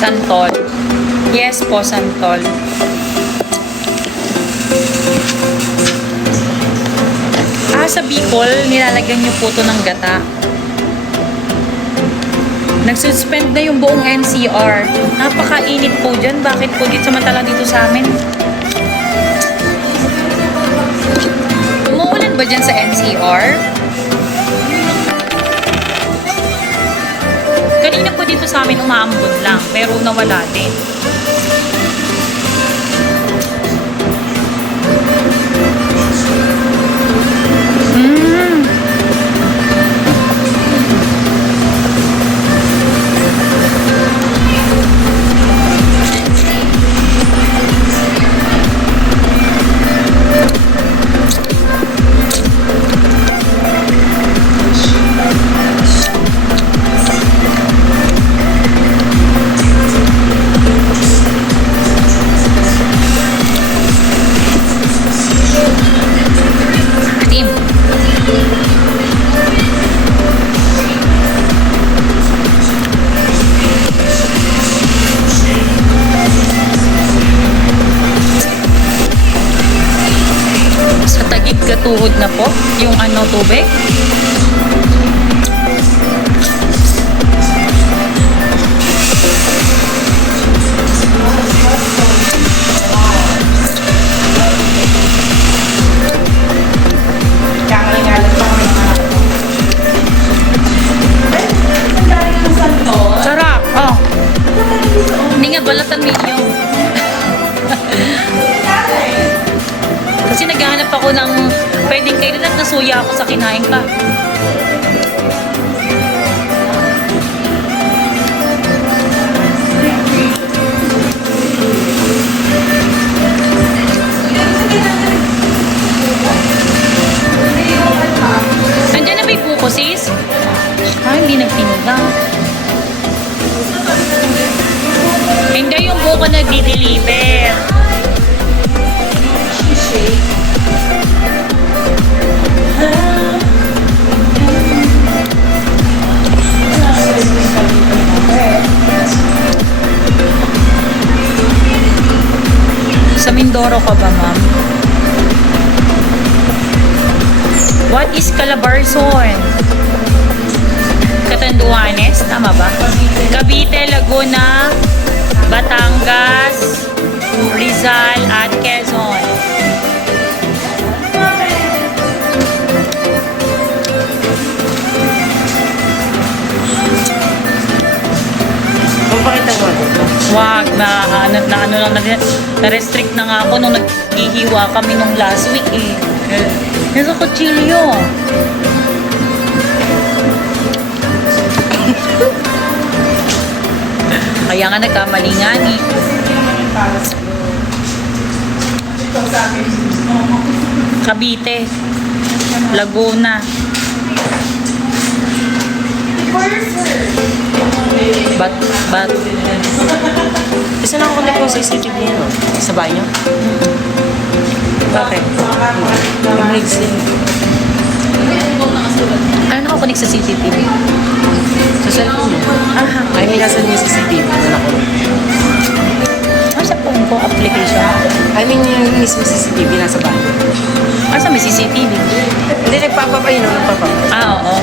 Santol. Yes po, Santol. Sa Bicol, nilalagyan niyo po ito ng gata. Nagsuspend na yung buong NCR. Napakainit po dyan. Bakit po dito samantala dito sa amin? Umuulan ba dyan sa NCR? Kanina po dito sa amin umaambon lang, pero nawala din. Tuhod na po yung tubig. Sarap. Oh. Hindi nga balatan ninyo. Kasi naghahanap ako ng pwedeng kailan at nasuya ako sa kinain ka. Nandiyan na ba yung buko, sis? Hindi nagtinigang. Hindi yung buko na di-deliver. Sa Mindoro ka ba, ma'am? What is Calabarzon? Catanduanes? Tama ba? Cavite, Laguna, Batangas, Rizal, at Quezon. Wag, na-restrict na nga ako nung naghihiwa kami nung last week eh. Nasa kutsilyo. Kaya nga nagkamali nga ni. Cavite, Laguna. But isa lang ako na CCTV nyo sa bahay nyo. Bakit? Ano nakakunik sa CCTV? Sa cellphone mo. Ay, may nasa niyo CCTV. Ano ako? Sa phone ko, application. I mean, yung mismo CCTV nasa bahay. May CCTV? Hindi, nagpapapay, no? Nagpapapay. Oo.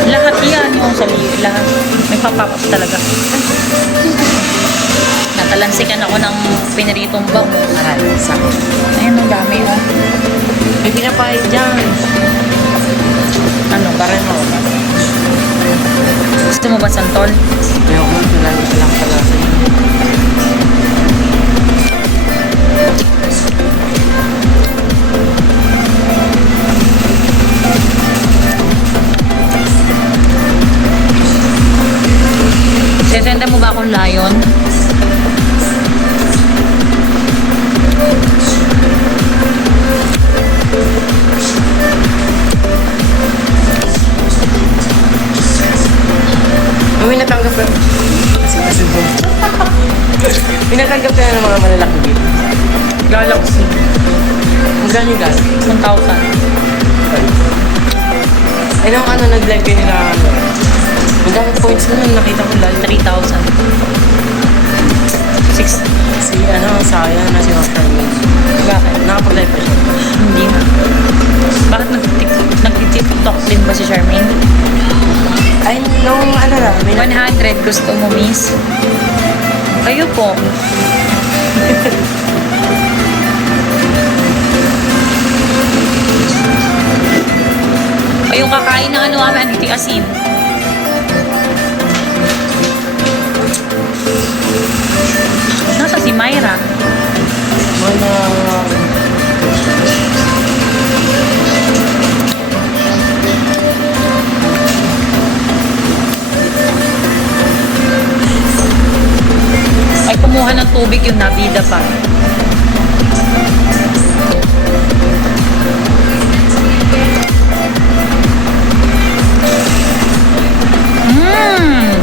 Lahat yan yung sa lahat. May papapap talaga. Natalansikan ako ng piniritong bango. Sakit. Ayun, ang dami oh. May pinapahid dyan. Pareho. Gusto mo ba santol? Ayaw ko, nalalit lang pala sa inyo. Sesenda mo ba akong layon? May natanggap ka. Kasi po. Pinatanggap ka na ng mga malalaki dito. Galaxy. Ang gano'n yung gano'n? 1,000. Ay, nung nag-live kayo nila, Ang dami points na nun, nakita ko lalo. 3,000. 6. Si sayang na si Oscar Mills. Bakit? Nakapag-live pa siya. Hindi na. Bakit nag-tiktok din ba si Charmaine? Ay, nung may 100 gusto mo, miss? Kayo po. Ay, yung kakain ng andito yung asin. Nasa si Myra? mga Ay, kumuha ng tubig yung nabida pa. Mmm!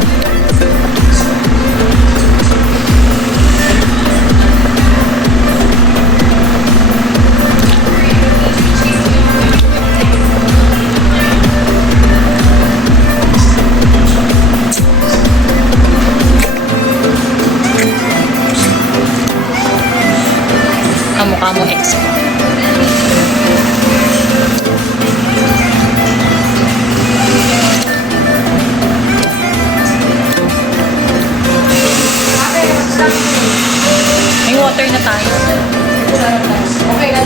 Kamukha mo ex ko. May water na tayo. okay na.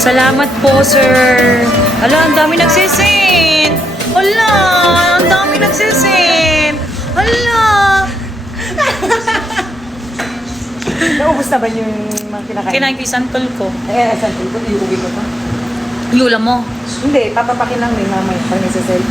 Salamat po, sir. Ala, ang dami nagsisend. Ala, ang dami nagsisend. Ala. Naubos na ba yung mga kinakain? Kinain ko yung santol ko. Saan ko? Iuwi ko pa? Yung ulam mo. Hindi, papapakin lang may mamay pag nasa cell.